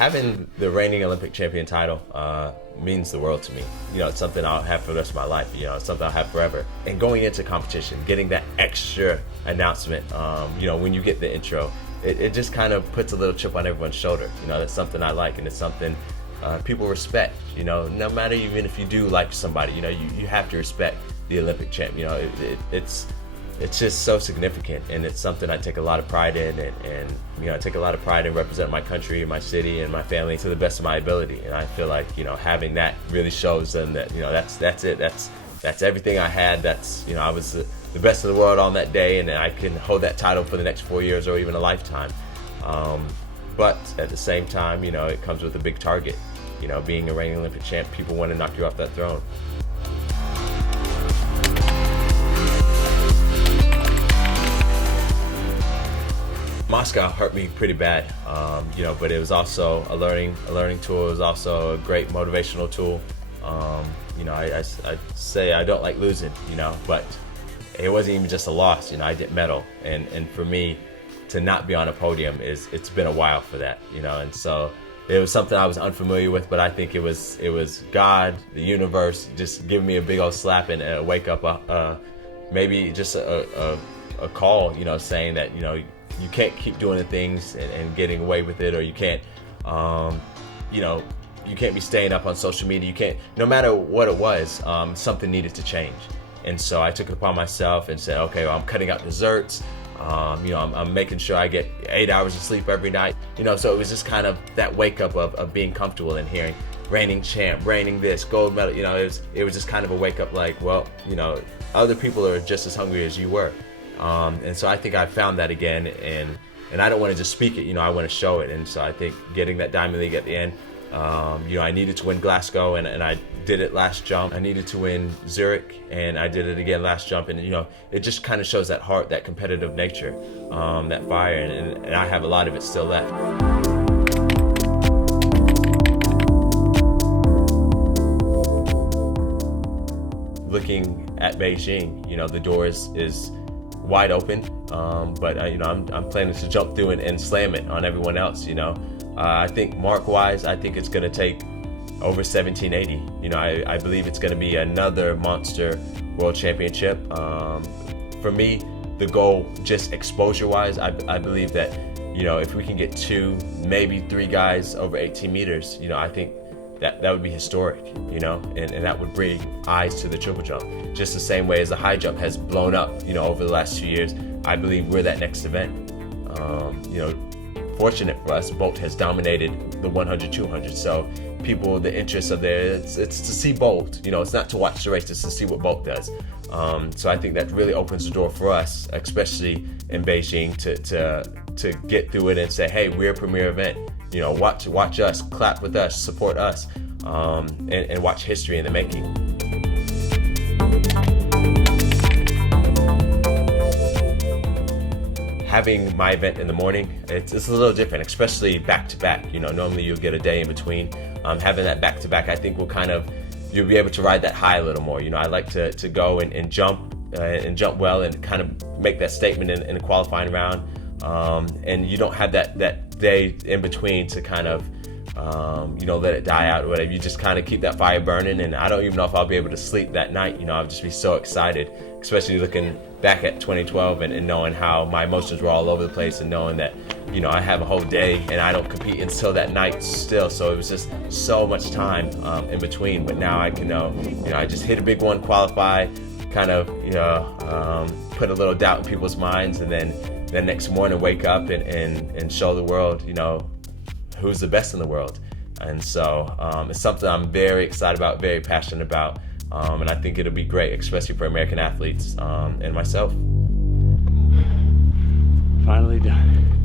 Having the reigning Olympic champion title means the world to me. It's something I'll have for the rest of my life. It's something I'll have forever. And going into competition, getting that extra announcement, when you get the intro, it just kind of puts a little chip on everyone's shoulder. That's something I like, and it's something people respect. No matter even if you do like somebody, you have to respect the Olympic champ. It's just so significant, and it's something I take a lot of pride in, and I take a lot of pride in representing my country and my city and my family to the best of my ability. And I feel like having that really shows them that that's it. That's everything I had. I was the best in the world on that day, and I can hold that title for the next 4 years or even a lifetime. But at the same time, it comes with a big target. Being a reigning Olympic champ, people want to knock you off that throne. Moscow hurt me pretty bad, but it was also a learning tool. It was also a great motivational tool. I say I don't like losing, but it wasn't even just a loss. I didn't medal, and for me to not be on a podium it's been a while for that, and so it was something I was unfamiliar with. But I think it was God, the universe, just giving me a big old slap and a wake up, maybe just a call, saying that you can't keep doing the things and getting away with it, or you can't, you can't be staying up on social media. You can't, no matter what it was, something needed to change. And so I took it upon myself and said, okay, well, I'm cutting out desserts. I'm making sure I get 8 hours of sleep every night. So it was just kind of that wake up of being comfortable and hearing reigning champ, reigning this, gold medal. It was just kind of a wake up, like, well, other people are just as hungry as you were. And so I think I found that again, and I don't want to just speak it, I want to show it. And so I think getting that Diamond League at the end, I needed to win Glasgow, and I did it last jump. I needed to win Zurich, and I did it again last jump. And it just kind of shows that heart, that competitive nature, that fire, and I have a lot of it still left. Looking at Beijing, the door is wide open, but I'm planning to jump through and slam it on everyone else. I think mark-wise, I think it's going to take over 1780. I believe it's going to be another monster world championship. For me, the goal, just exposure-wise, I believe that if we can get 2, maybe 3 guys over 18 meters, I think that would be historic, and that would bring eyes to the triple jump. Just the same way as the high jump has blown up, over the last 2 years. I believe we're that next event. Fortunate for us, Bolt has dominated the 100, 200. So people, the interest of there, it's to see Bolt. It's not to watch the race, it's to see what Bolt does. So I think that really opens the door for us, especially in Beijing, to get through it and say, hey, we're a premier event. Watch us, clap with us, support us, and watch history in the making. Having my event in the morning, it's a little different, especially back-to-back. Normally you'll get a day in between. Having that back-to-back, I think you'll be able to ride that high a little more. I like to go and jump well and kind of make that statement in a qualifying round. And you don't have that day in between to kind of, let it die out or whatever. You just kind of keep that fire burning, and I don't even know if I'll be able to sleep that night. I'll just be so excited, especially looking back at 2012 and knowing how my emotions were all over the place, and knowing that, I have a whole day and I don't compete until that night still. So it was just so much time in between. But now I can know, I just hit a big one, qualify, kind of, put a little doubt in people's minds, and then the next morning wake up and show the world, who's the best in the world. And so it's something I'm very excited about, very passionate about, and I think it'll be great, especially for American athletes and myself. Finally done.